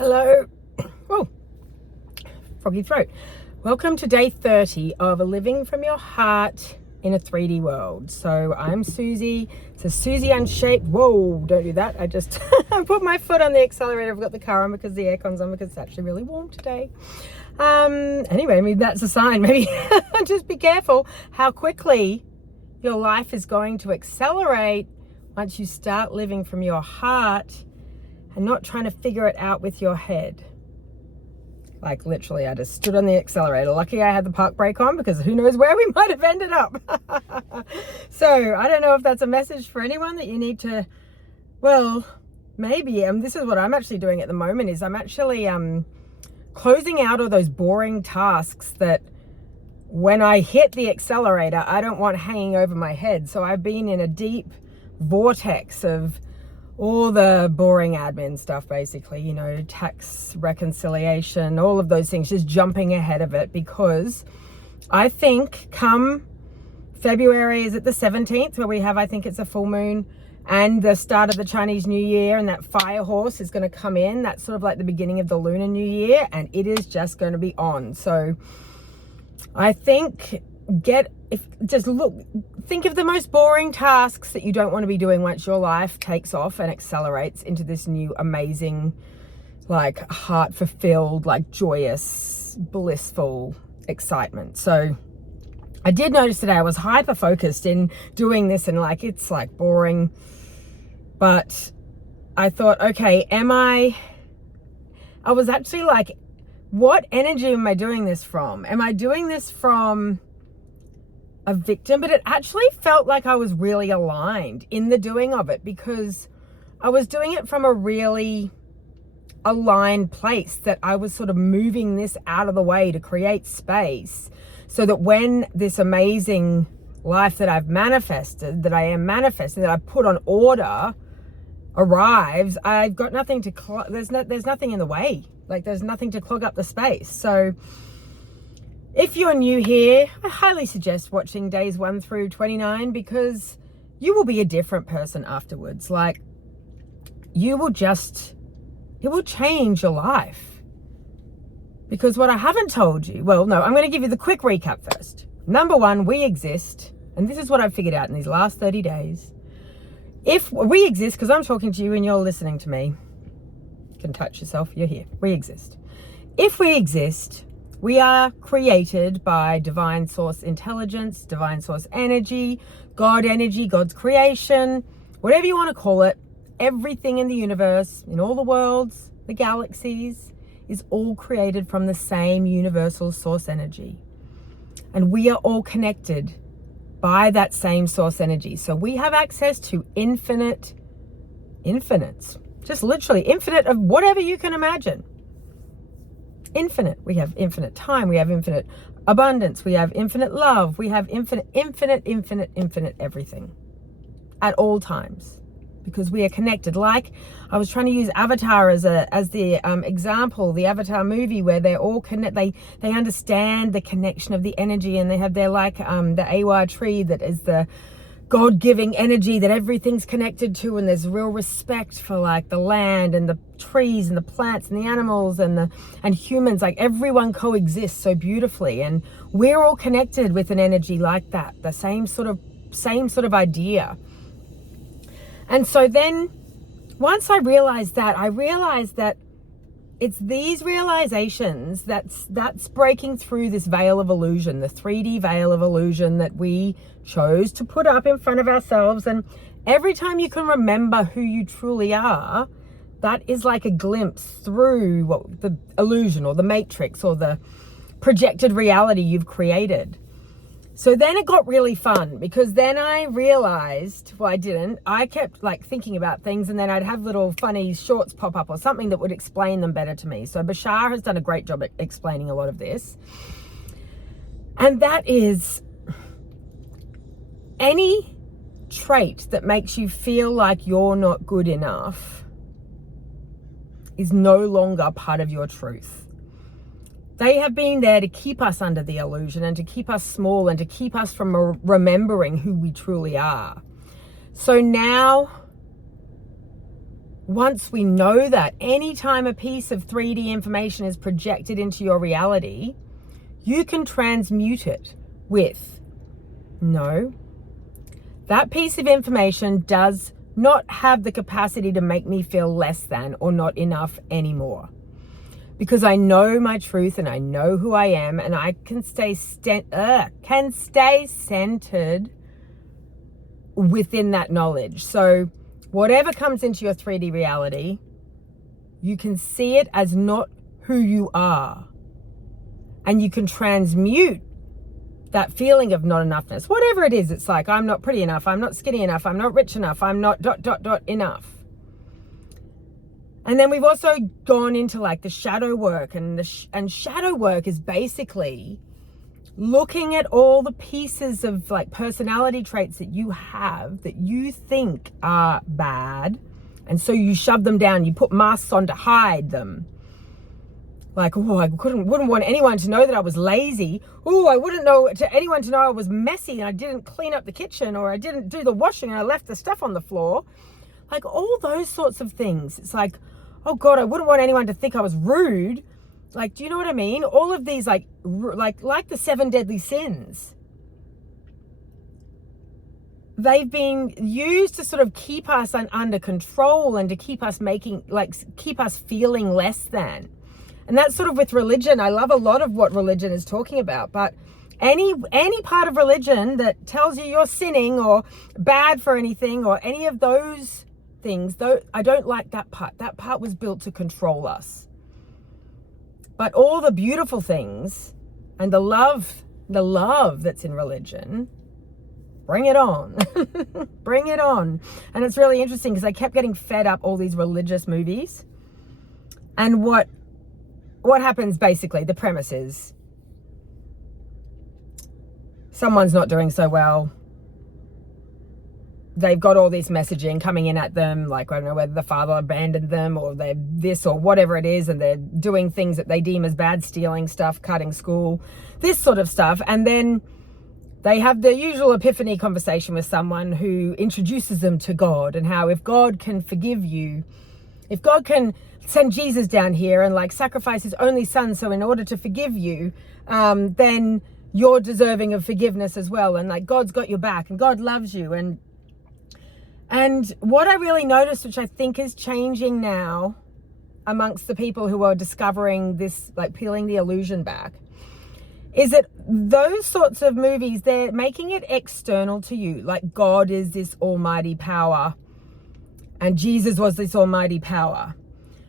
Hello. Oh, froggy throat. Welcome to day 30 of Living from Your Heart in a 3D world. So I'm Susie. It's a Susie Unshaped. Whoa, don't do that. I just put my foot on the accelerator. I've got the car on because the aircon's on because it's actually really warm today. Anyway, I mean, that's a sign. Maybe just be careful how quickly your life is going to accelerate once you start living from your heart and not trying to figure it out with your head. Like literally, I just stood on the accelerator. Lucky I had the park brake on because who knows where we might have ended up. So I don't know if that's a message for anyone that you need to, well, maybe. This is what I'm actually doing at the moment is I'm actually closing out all those boring tasks that when I hit the accelerator, I don't want hanging over my head. So I've been in a deep vortex of all the boring admin stuff, basically, you know, tax reconciliation, all of those things, just jumping ahead of it because I think come February, is it the 17th, where we have, I think it's a full moon and the start of the Chinese New Year, and that fire horse is going to come in. That's sort of like the beginning of the Lunar New Year, and it is just going to be on. So I think think of the most boring tasks that you don't want to be doing once your life takes off and accelerates into this new amazing, like heart fulfilled, like joyous, blissful excitement. So I did notice today I was hyper focused in doing this and like, it's like boring, but I thought, okay, I was actually like, what energy am I doing this from? Am I doing this from a victim? But it actually felt like I was really aligned in the doing of it because I was doing it from a really aligned place, that I was sort of moving this out of the way to create space so that when this amazing life that I've manifested, that I am manifesting, that I put on order arrives, I've got nothing to there's nothing in the way. Like there's nothing to clog up the space. So if you're new here, I highly suggest watching days 1 through 29 because you will be a different person afterwards. Like it will change your life. Because what I haven't told you, well, no, I'm going to give you the quick recap first. Number 1, we exist. And this is what I've figured out in these last 30 days. If we exist, because I'm talking to you and you're listening to me, you can touch yourself, you're here. We exist. If we exist, we are created by divine source intelligence, divine source energy, God's creation, whatever you want to call it. Everything in the universe, in all the worlds, the galaxies, is all created from the same universal source energy. And we are all connected by that same source energy. So we have access to infinites, just literally infinite of whatever you can imagine. Infinite. We have infinite time. We have infinite abundance. We have infinite love. We have infinite everything at all times because we are connected. Like I was trying to use Avatar as the example, the Avatar movie where they're all they understand the connection of the energy, and they have their like the Awa tree that is the God-giving energy that everything's connected to, and there's real respect for like the land and the trees and the plants and the animals and humans. Like everyone coexists so beautifully, and we're all connected with an energy like that, the same sort of idea. And so then once I realized that it's these realizations that's breaking through this veil of illusion, the 3D veil of illusion that we chose to put up in front of ourselves. And every time you can remember who you truly are, that is like a glimpse through the illusion or the matrix or the projected reality you've created. So then it got really fun because then I realized, well, I kept like thinking about things, and then I'd have little funny shorts pop up or something that would explain them better to me. So Bashar has done a great job at explaining a lot of this. And that is any trait that makes you feel like you're not good enough is no longer part of your truth. They have been there to keep us under the illusion and to keep us small and to keep us from remembering who we truly are. So now once we know that, anytime a piece of 3D information is projected into your reality, you can transmute it with, no, that piece of information does not have the capacity to make me feel less than or not enough anymore. Because I know my truth and I know who I am, and I can stay centered within that knowledge. So whatever comes into your 3D reality, you can see it as not who you are. And you can transmute that feeling of not enoughness. Whatever it is, it's like, I'm not pretty enough, I'm not skinny enough, I'm not rich enough, I'm not ... enough. And then we've also gone into like the shadow work, and shadow work is basically looking at all the pieces of like personality traits that you have that you think are bad, and so you shove them down, you put masks on to hide them. Like, oh, I wouldn't want anyone to know that I was lazy. Oh, I wouldn't know to anyone to know I was messy and I didn't clean up the kitchen, or I didn't do the washing and I left the stuff on the floor. Like all those sorts of things. It's like, oh God, I wouldn't want anyone to think I was rude. Like, do you know what I mean? All of these, like the 7 deadly sins. They've been used to sort of keep us under control and to keep us keep us feeling less than. And that's sort of with religion. I love a lot of what religion is talking about, but any part of religion that tells you you're sinning or bad for anything or any of those things, though, I don't like that part. That part was built to control us. But all the beautiful things and the love that's in religion, bring it on. Bring it on. And it's really interesting because I kept getting fed up all these religious movies. And what happens basically, the premise is someone's not doing so well. They've got all this messaging coming in at them, like, I don't know whether the father abandoned them or they're this or whatever it is, and they're doing things that they deem as bad, stealing stuff, cutting school, this sort of stuff. And then they have the usual epiphany conversation with someone who introduces them to God, and how if God can forgive you, if God can send Jesus down here and like sacrifice his only son, so in order to forgive you, then you're deserving of forgiveness as well, and like God's got your back and God loves you. And what I really noticed, which I think is changing now amongst the people who are discovering this, like peeling the illusion back, is that those sorts of movies, they're making it external to you. Like God is this almighty power and Jesus was this almighty power.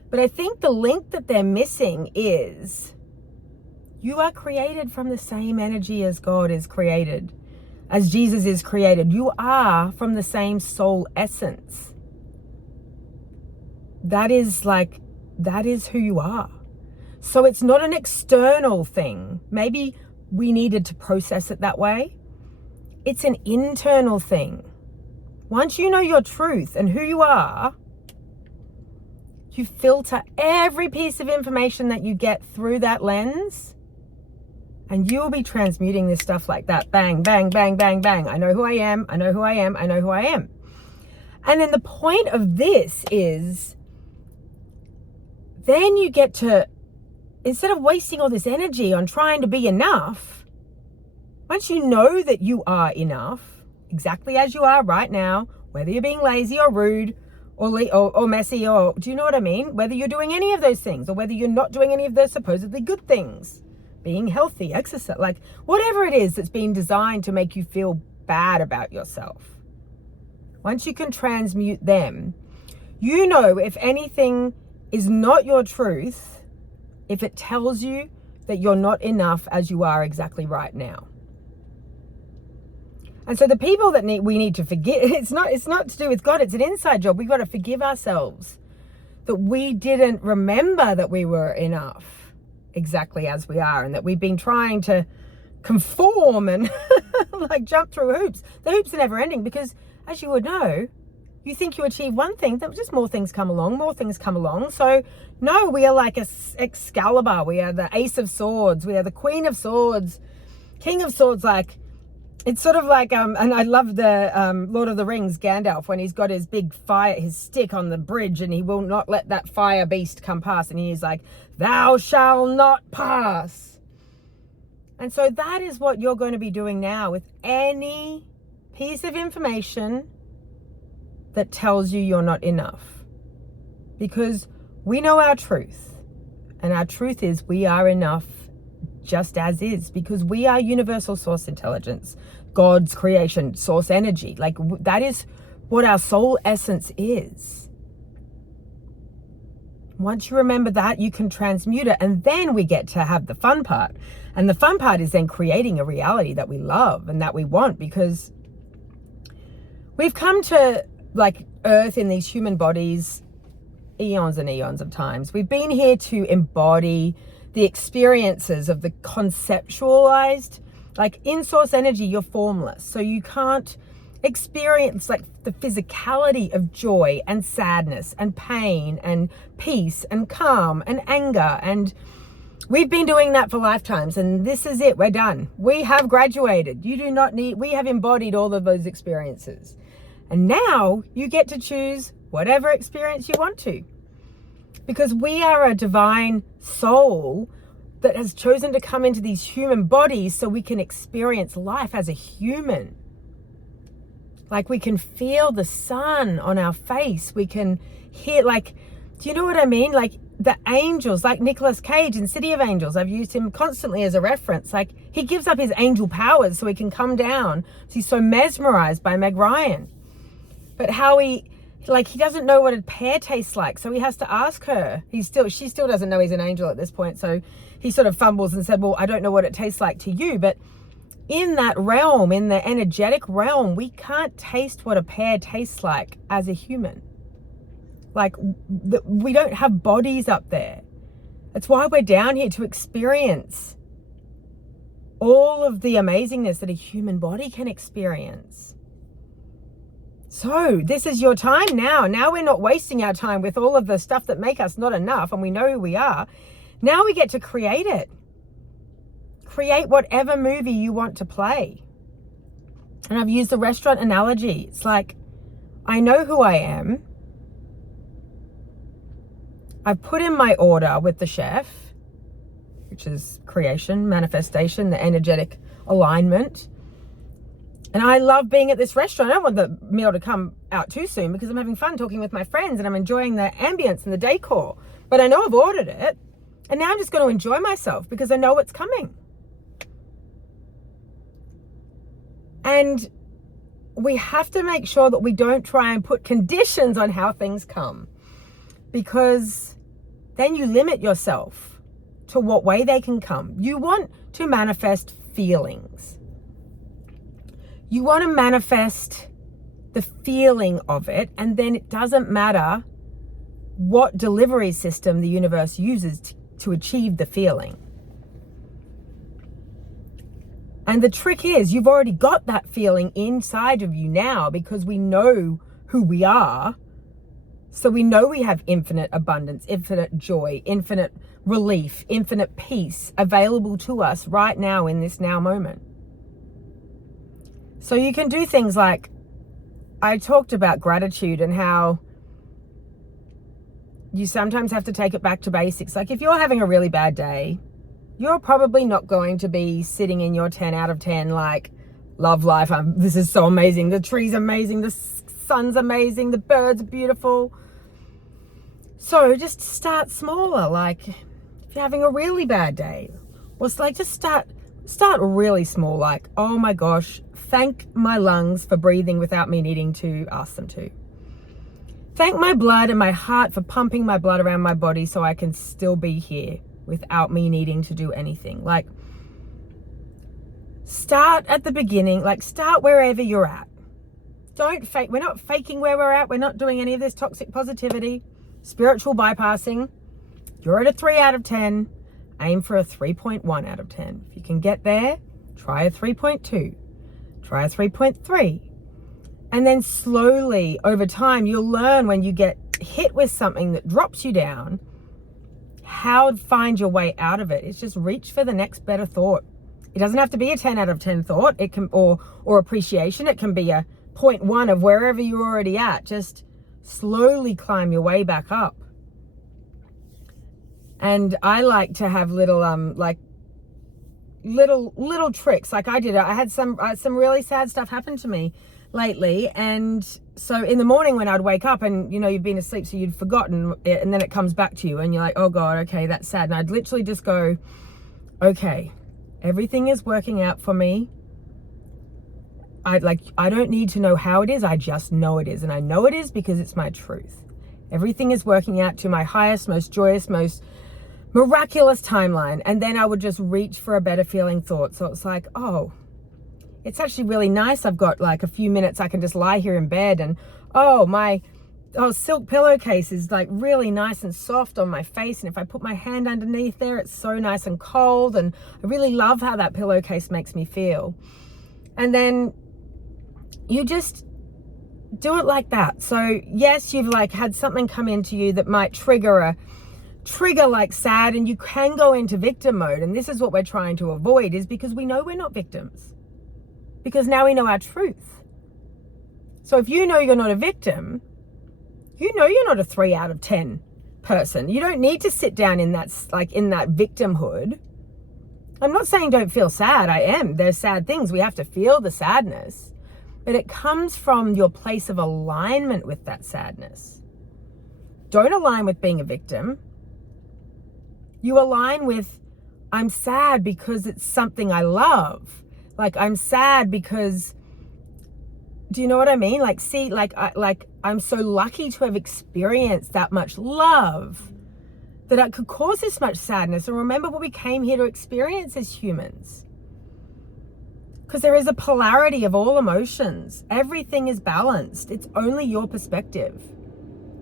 But I think the link that they're missing is you are created from the same energy as God is created, as Jesus is created. You are from the same soul essence. That is who you are. So it's not an external thing. Maybe we needed to process it that way. It's an internal thing. Once you know your truth and who you are, you filter every piece of information that you get through that lens, and you'll be transmuting this stuff like that. Bang, bang, bang, bang, bang. I know who I am. I know who I am. I know who I am. And then the point of this is then you get to, instead of wasting all this energy on trying to be enough, once you know that you are enough, exactly as you are right now, whether you're being lazy or rude or messy, or do you know what I mean? Whether you're doing any of those things or whether you're not doing any of those supposedly good things, being healthy, exercise, like whatever it is that's been designed to make you feel bad about yourself. Once you can transmute them, you know if anything is not your truth, if it tells you that you're not enough as you are exactly right now. And so the people that we need to forgive, it's not to do with God, it's an inside job. We've got to forgive ourselves that we didn't remember that we were enough exactly as we are, and that we've been trying to conform and like jump through hoops. The hoops are never ending because, as you would know, you think you achieve one thing, then just more things come along. So no, we are like Excalibur. We are the Ace of Swords. We are the Queen of Swords, King of Swords. Like It's sort of like, and I love the Lord of the Rings, Gandalf, when he's got his big fire, his stick on the bridge, and he will not let that fire beast come past. And he's like, thou shalt not pass. And so that is what you're going to be doing now with any piece of information that tells you you're not enough. Because we know our truth. And our truth is we are enough just as is, because we are universal source intelligence, God's creation, source energy. Like that is what our soul essence is. Once you remember that, you can transmute it, and then we get to have the fun part. And the fun part is then creating a reality that we love and that we want, because we've come to like Earth in these human bodies eons and eons of times. We've been here to embody the experiences of the conceptualized. Like in source energy, you're formless, so you can't experience like the physicality of joy and sadness and pain and peace and calm and anger. And we've been doing that for lifetimes, and this is it. We're done. We have graduated. You do not need, we have embodied all of those experiences. And now you get to choose whatever experience you want to, because we are a divine soul that has chosen to come into these human bodies so we can experience life as a human. Like we can feel the sun on our face. We can hear, like, do you know what I mean? Like the angels, like Nicolas Cage in City of Angels. I've used him constantly as a reference. Like he gives up his angel powers so he can come down. He's so mesmerized by Meg Ryan. But how he doesn't know what a pear tastes like, so he has to ask her. She still doesn't know he's an angel at this point, so he sort of fumbles and said, well, I don't know what it tastes like to you. But in that realm, in the energetic realm, we can't taste what a pear tastes like as a human. Like we don't have bodies up there. That's why we're down here, to experience all of the amazingness that a human body can experience. So this is your time now. Now we're not wasting our time with all of the stuff that make us not enough, and we know who we are. Now we get to create it. Create whatever movie you want to play. And I've used the restaurant analogy. It's like, I know who I am. I've put in my order with the chef, which is creation, manifestation, the energetic alignment. And I love being at this restaurant. I don't want the meal to come out too soon because I'm having fun talking with my friends and I'm enjoying the ambience and the decor. But I know I've ordered it. And now I'm just going to enjoy myself because I know what's coming. And we have to make sure that we don't try and put conditions on how things come, because then you limit yourself to what way they can come. You want to manifest feelings. You want to manifest the feeling of it, and then it doesn't matter what delivery system the universe uses to achieve the feeling. And the trick is, you've already got that feeling inside of you now, because we know who we are. So we know we have infinite abundance, infinite joy, infinite relief, infinite peace available to us right now in this now moment. So you can do things like, I talked about gratitude and how you sometimes have to take it back to basics. Like if you're having a really bad day, you're probably not going to be sitting in your 10 out of 10 like, love life, this is so amazing, the tree's amazing, the sun's amazing, the birds are beautiful. So just start smaller. Like if you're having a really bad day, well, it's like just start really small. Like, oh my gosh, thank my lungs for breathing without me needing to ask them to. Thank my blood and my heart for pumping my blood around my body so I can still be here without me needing to do anything. Like, start at the beginning. Like, start wherever you're at. Don't fake. We're not faking where we're at. We're not doing any of this toxic positivity, spiritual bypassing. You're at a 3 out of 10. Aim for a 3.1 out of 10. If you can get there, try a 3.2. Try a 3.3. And then slowly over time, you'll learn when you get hit with something that drops you down, how to find your way out of it. It's just reach for the next better thought It doesn't have to be a 10 out of 10 thought. It can, or appreciation. It can be a 0.1 of wherever you're already at. Just slowly climb your way back up. And I like to have little, little tricks. Like I did, I had some really sad stuff happen to me lately. And so in the morning when I'd wake up and, you've been asleep, so you'd forgotten it, and then it comes back to you and you're like, oh God, okay, that's sad. And I'd literally just go, okay, everything is working out for me. I don't need to know how it is. I just know it is. And I know it is because it's my truth. Everything is working out to my highest, most joyous, most miraculous timeline. And then I would just reach for a better feeling thought. So it's like, oh, it's actually really nice. I've got like a few minutes. I can just lie here in bed and, my silk pillowcase is like really nice and soft on my face. And if I put my hand underneath there, it's so nice and cold. And I really love how that pillowcase makes me feel. And then you just do it like that. So yes, you've like had something come into you that might trigger like sad, and you can go into victim mode. And this is what we're trying to avoid, is because we know we're not victims, because now we know our truth. So if you know you're not a victim, you know you're not a 3 out of 10 person. You don't need to sit down in that victimhood. I'm not saying don't feel sad. I am. There's sad things. We have to feel the sadness. But it comes from your place of alignment with that sadness. Don't align with being a victim. You align with, I'm sad because it's something I love. Like I'm sad because, do you know what I mean? Like, see, I'm so lucky to have experienced that much love that it could cause this much sadness. And remember what we came here to experience as humans. Because there is a polarity of all emotions. Everything is balanced. It's only your perspective.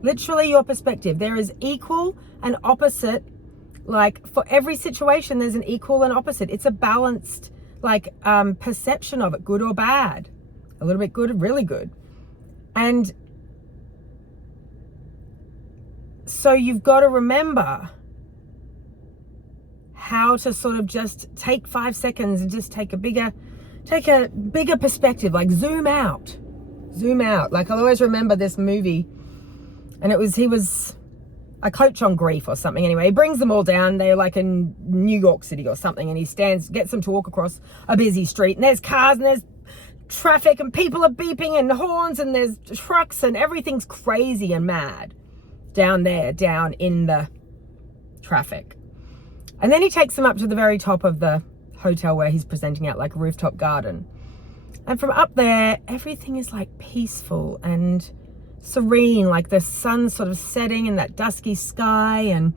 Literally your perspective. There is equal and opposite. Like for every situation, there's an equal and opposite. It's a balanced perception of it, good or bad. A little bit good, really good. And so you've got to remember how to sort of just take 5 seconds and just take a bigger perspective, like zoom out. Like I'll always remember this movie, and he was a coach on grief or something. Anyway, he brings them all down. They're like in New York City or something, and he gets them to walk across a busy street, and there's cars and there's traffic and people are beeping and horns and there's trucks and everything's crazy and mad down in the traffic. And then he takes them up to the very top of the hotel where he's presenting out, like a rooftop garden. And from up there, everything is like peaceful and serene, like the sun's sort of setting in that dusky sky. And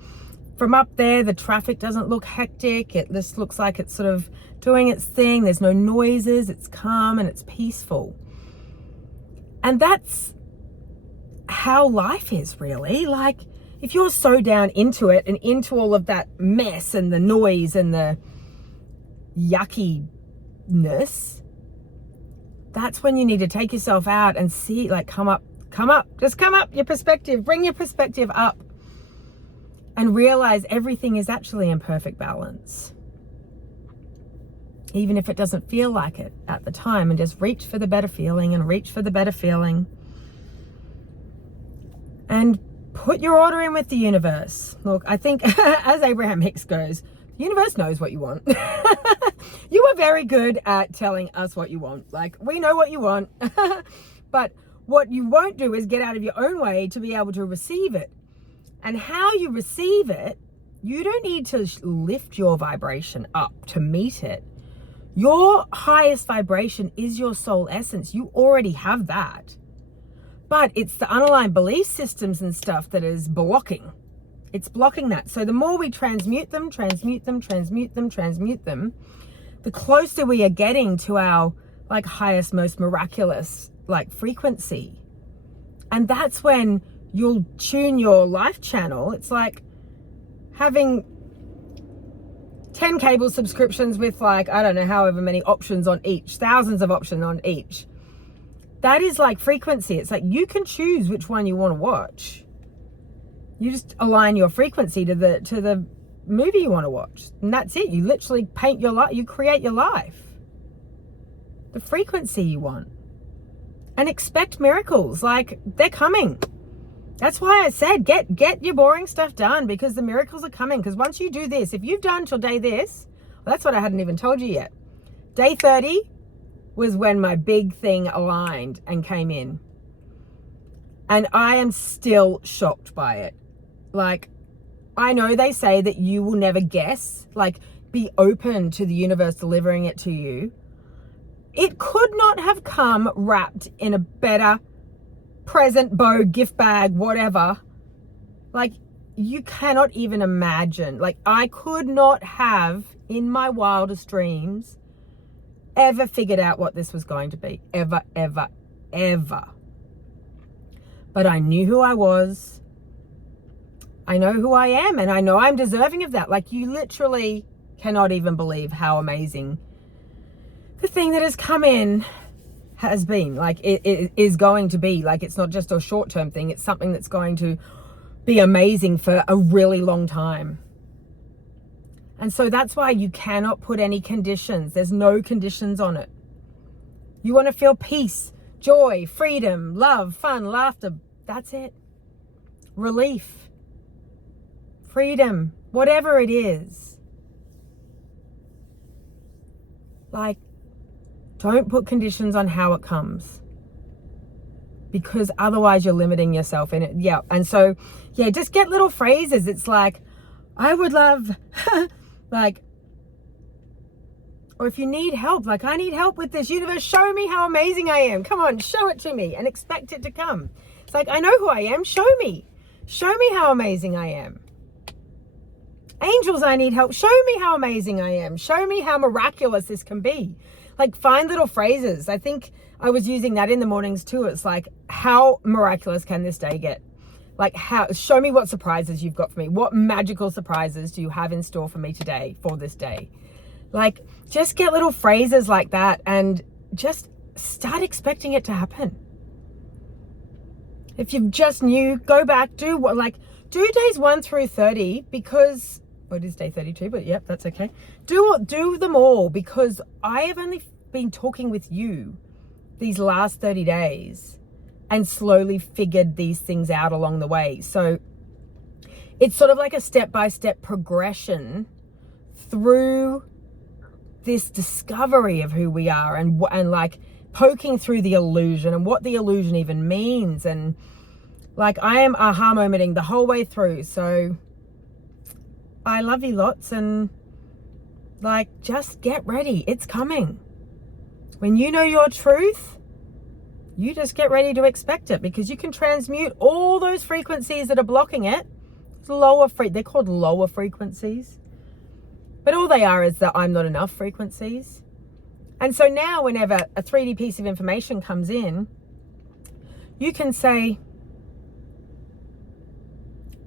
from up there, the traffic doesn't look hectic. It just looks like it's sort of doing its thing. There's no noises. It's calm and it's peaceful. And that's how life is, really. Like if you're so down into it and into all of that mess and the noise and the yuckiness, that's when you need to take yourself out and see, like, come up, just come up, your perspective, bring your perspective up and realize everything is actually in perfect balance. Even if it doesn't feel like it at the time, and just reach for the better feeling and reach for the better feeling. And put your order in with the universe. Look, I think as Abraham Hicks goes, the universe knows what you want. You are very good at telling us what you want. Like, we know what you want. But what you won't do is get out of your own way to be able to receive it. And how you receive it, you don't need to lift your vibration up to meet it. Your highest vibration is your soul essence. You already have that. But it's the unaligned belief systems and stuff that is blocking. It's blocking that. So the more we transmute them, the closer we are getting to our like highest, most miraculous like frequency. And that's when you'll tune your life channel. It's like having 10 cable subscriptions with like, I don't know, however many options on each, thousands of options on each. That is like frequency. It's like you can choose which one you want to watch. You just align your frequency to the movie you want to watch. And that's it. You literally paint your life, you create your life. The frequency you want. And expect miracles. Like, they're coming. That's why I said get your boring stuff done, because the miracles are coming. Because once you do this, if you've done till day this, well, that's what I hadn't even told you yet. Day 30 was when my big thing aligned and came in. And I am still shocked by it. Like, I know they say that you will never guess, like, be open to the universe delivering it to you. It could not have come wrapped in a better present, bow, gift bag, whatever. Like, you cannot even imagine. Like, I could not have, in my wildest dreams, ever figured out what this was going to be. Ever, ever, ever. But I knew who I was. I know who I am, and I know I'm deserving of that. Like, you literally cannot even believe how amazing the thing that has come in has been. Like, it is going to be. Like, it's not just a short-term thing. It's something that's going to be amazing for a really long time. And so that's why you cannot put any conditions. There's no conditions on it. You want to feel peace, joy, freedom, love, fun, laughter. That's it. Relief, freedom, whatever it is. Like, don't put conditions on how it comes, because otherwise you're limiting yourself in it. Yeah. And so, yeah, just get little phrases. It's like, I would love, like, or if you need help, like, I need help with this. Universe, show me how amazing I am. Come on, show it to me, and expect it to come. It's like, I know who I am. Show me. Show me how amazing I am. Angels, I need help. Show me how amazing I am. Show me how miraculous this can be. Like, find little phrases. I think I was using that in the mornings too. It's like, how miraculous can this day get? Like, show me what surprises you've got for me. What magical surprises do you have in store for me today, for this day? Like, just get little phrases like that and just start expecting it to happen. If you've just new, go back, do days 1 through 30, because, well, it is day 32, but yep, that's okay. Do them all, because I have only been talking with you these last 30 days and slowly figured these things out along the way. So it's sort of like a step-by-step progression through this discovery of who we are, and like poking through the illusion and what the illusion even means. And like, I am aha momenting the whole way through. So I love you lots, and like, just get ready. It's coming. When you know your truth, you just get ready to expect it, because you can transmute all those frequencies that are blocking it. They're called lower frequencies. But all they are is the I'm not enough frequencies. And so now whenever a 3D piece of information comes in, you can say,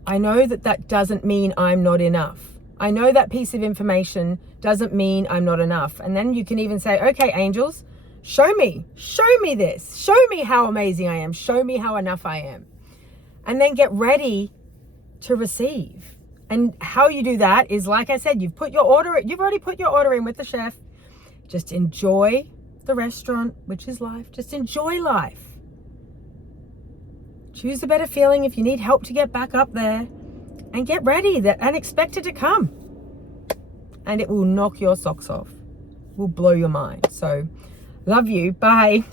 I know that doesn't mean I'm not enough. I know that piece of information doesn't mean I'm not enough. And then you can even say, okay, angels, show me this. Show me how amazing I am. Show me how enough I am. And then get ready to receive. And how you do that is, like I said, you've already put your order in with the chef. Just enjoy the restaurant, which is life. Just enjoy life. Choose a better feeling if you need help to get back up there, and get ready and expect it to come. And it will knock your socks off. Will blow your mind. So, love you. Bye.